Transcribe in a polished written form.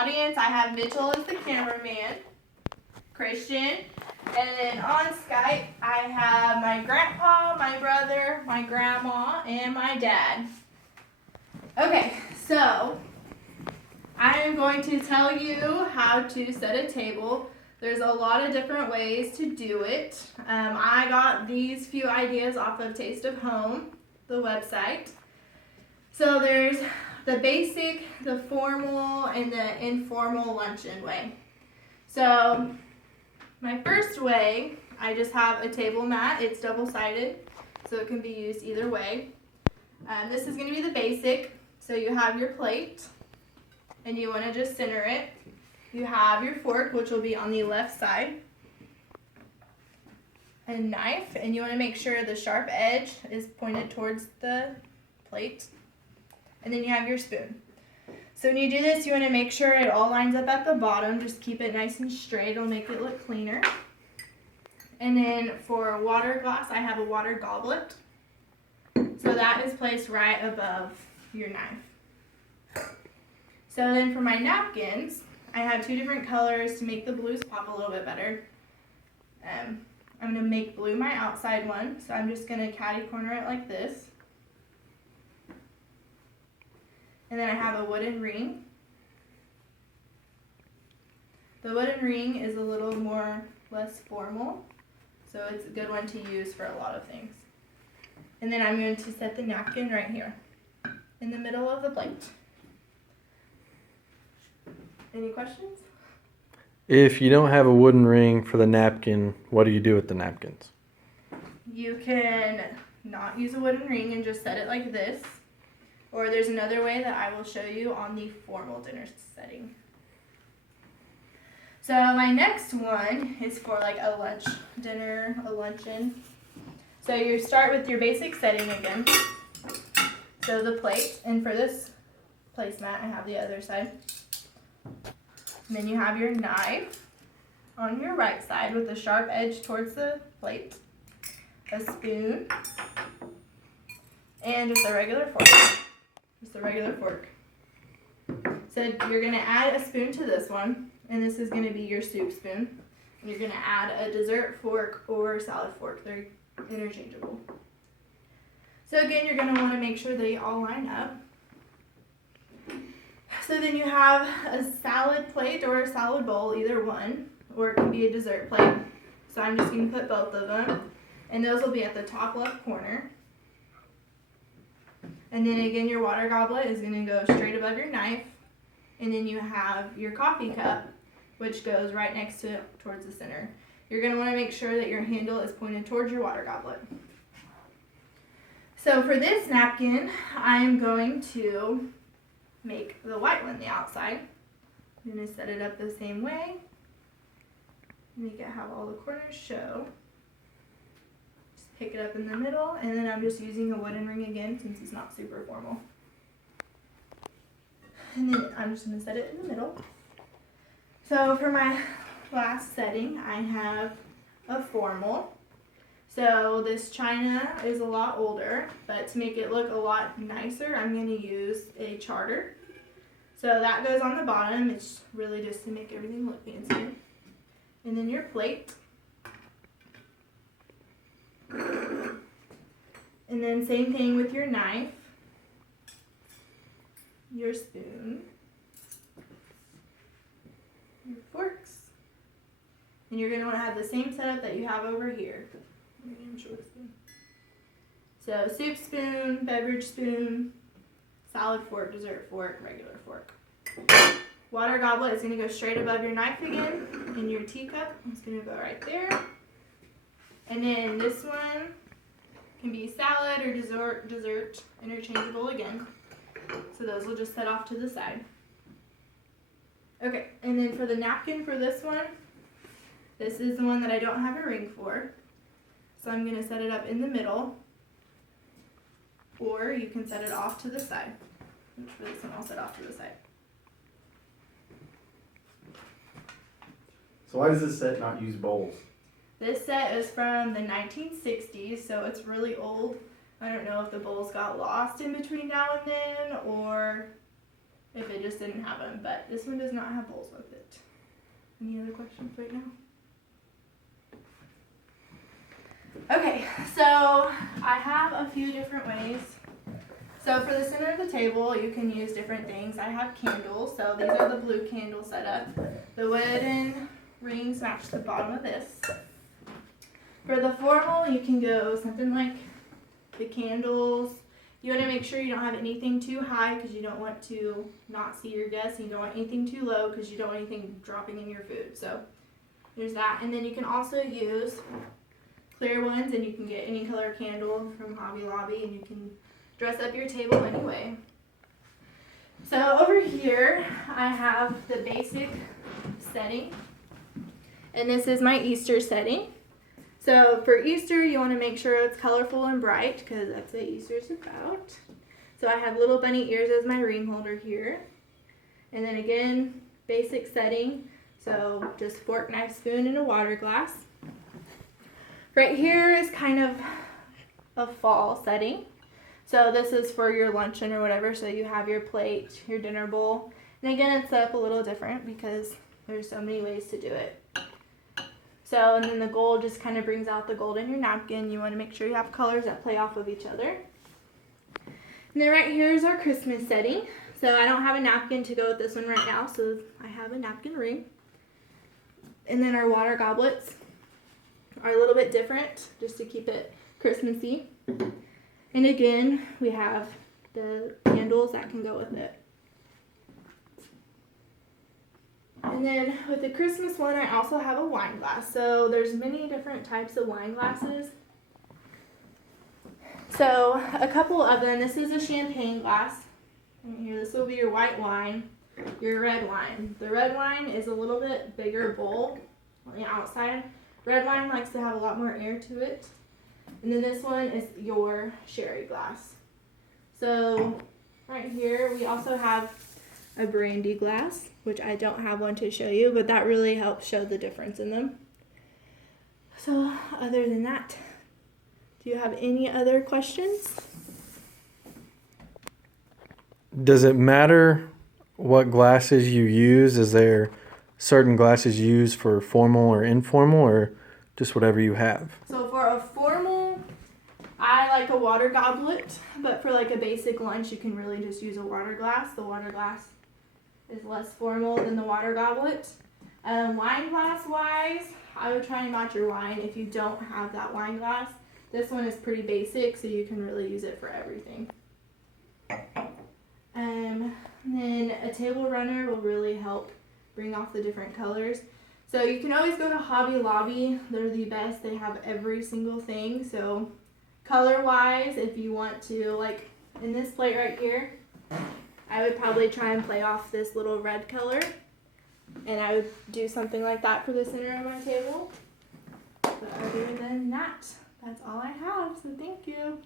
audience, I have Mitchell as the cameraman, Christian, and then on Skype, I have my grandpa, my brother, my grandma, and my dad. Okay, so I am going to tell you how to set a table. There's a lot of different ways to do it. I got these few ideas off of Taste of Home, the website. So there's the basic, the formal, and the informal luncheon way. So my first way, I just have a table mat. It's double-sided, so it can be used either way. This is going to be the basic. So you have your plate, and you want to just center it. You have your fork, which will be on the left side, a knife, and you want to make sure the sharp edge is pointed towards the plate. And then you have your spoon. So when you do this, you want to make sure it all lines up at the bottom. Just keep it nice and straight. It'll make it look cleaner. And then for a water glass, I have a water goblet. So that is placed right above your knife. So then for my napkins, I have two different colors to make the blues pop a little bit better. I'm going to make blue my outside one. So I'm just going to catty corner it like this. And then I have a wooden ring. The wooden ring is a little less formal, so it's a good one to use for a lot of things. And then I'm going to set the napkin right here in the middle of the plate. Any questions? If you don't have a wooden ring for the napkin, what do you do with the napkins? You can not use a wooden ring and just set it like this. Or there's another way that I will show you on the formal dinner setting. So my next one is for like a lunch dinner, a luncheon. So you start with your basic setting again. So the plate, and for this placemat, I have the other side. And then you have your knife on your right side with the sharp edge towards the plate, a spoon, and just a regular fork. Just a regular fork. So you're going to add a spoon to this one, and this is going to be your soup spoon. And you're going to add a dessert fork or salad fork. They're interchangeable. So again, you're going to want to make sure they all line up. So then you have a salad plate or a salad bowl, either one, or it can be a dessert plate. So I'm just going to put both of them, and those will be at the top left corner. And then again, your water goblet is going to go straight above your knife. And then you have your coffee cup, which goes right next to it towards the center. You're going to want to make sure that your handle is pointed towards your water goblet. So for this napkin, I'm going to make the white one the outside. I'm going to set it up the same way. Make it have all the corners show. Pick it up in the middle, and then I'm just using a wooden ring again since it's not super formal. And then I'm just going to set it in the middle. So for my last setting, I have a formal. So this china is a lot older, but to make it look a lot nicer, I'm going to use a charter. So that goes on the bottom. It's really just to make everything look fancy. And then your plate. And then same thing with your knife, your spoon, your forks, and you're going to want to have the same setup that you have over here. So soup spoon, beverage spoon, salad fork, dessert fork, regular fork. Water goblet is going to go straight above your knife again, and your teacup is going to go right there. And then this one can be salad or dessert, interchangeable again. So those will just set off to the side. Okay, and then for the napkin for this one, this is the one that I don't have a ring for. So I'm going to set it up in the middle, or you can set it off to the side. For this one, I'll set off to the side. So why does this set not use bowls? This set is from the 1960s, so it's really old. I don't know if the bowls got lost in between now and then, or if it just didn't have them, but this one does not have bowls with it. Any other questions right now? Okay, so I have a few different ways. So for the center of the table, you can use different things. I have candles, so these are the blue candle setup. The wooden rings match the bottom of this. For the formal, you can go something like the candles. You want to make sure you don't have anything too high because you don't want to not see your guests. And you don't want anything too low because you don't want anything dropping in your food. So there's that. And then you can also use clear ones, and you can get any color candle from Hobby Lobby, and you can dress up your table anyway. So over here, I have the basic setting. And this is my Easter setting. So for Easter, you want to make sure it's colorful and bright because that's what Easter's about. So I have little bunny ears as my ring holder here. And then again, basic setting. So just fork, knife, spoon, and a water glass. Right here is kind of a fall setting. So this is for your luncheon or whatever. So you have your plate, your dinner bowl. And again, it's set up a little different because there's so many ways to do it. So, and then the gold just kind of brings out the gold in your napkin. You want to make sure you have colors that play off of each other. And then right here is our Christmas setting. So I don't have a napkin to go with this one right now, so I have a napkin ring. And then our water goblets are a little bit different, just to keep it Christmassy. And again, we have the candles that can go with it. And then with the Christmas one, I also have a wine glass. So there's many different types of wine glasses. So a couple of them, this is a champagne glass. Right here, this will be your white wine, your red wine. The red wine is a little bit bigger bowl on the outside. Red wine likes to have a lot more air to it. And then this one is your sherry glass. So right here, we also have a brandy glass, which I don't have one to show you, but that really helps show the difference in them. So other than that, do you have any other questions? Does it matter what glasses you use? Is there certain glasses used for formal or informal, or just whatever you have? So for a formal, I like a water goblet, but for like a basic lunch, you can really just use a water glass. The water glass is less formal than the water goblet. Wine glass wise, I would try and match your wine if you don't have that wine glass. This one is pretty basic, so you can really use it for everything. And then a table runner will really help bring off the different colors. So you can always go to Hobby Lobby. They're the best. They have every single thing. So color wise, if you want to, like in this plate right here, I would probably try and play off this little red color. And I would do something like that for the center of my table. But other than that, that's all I have. So thank you.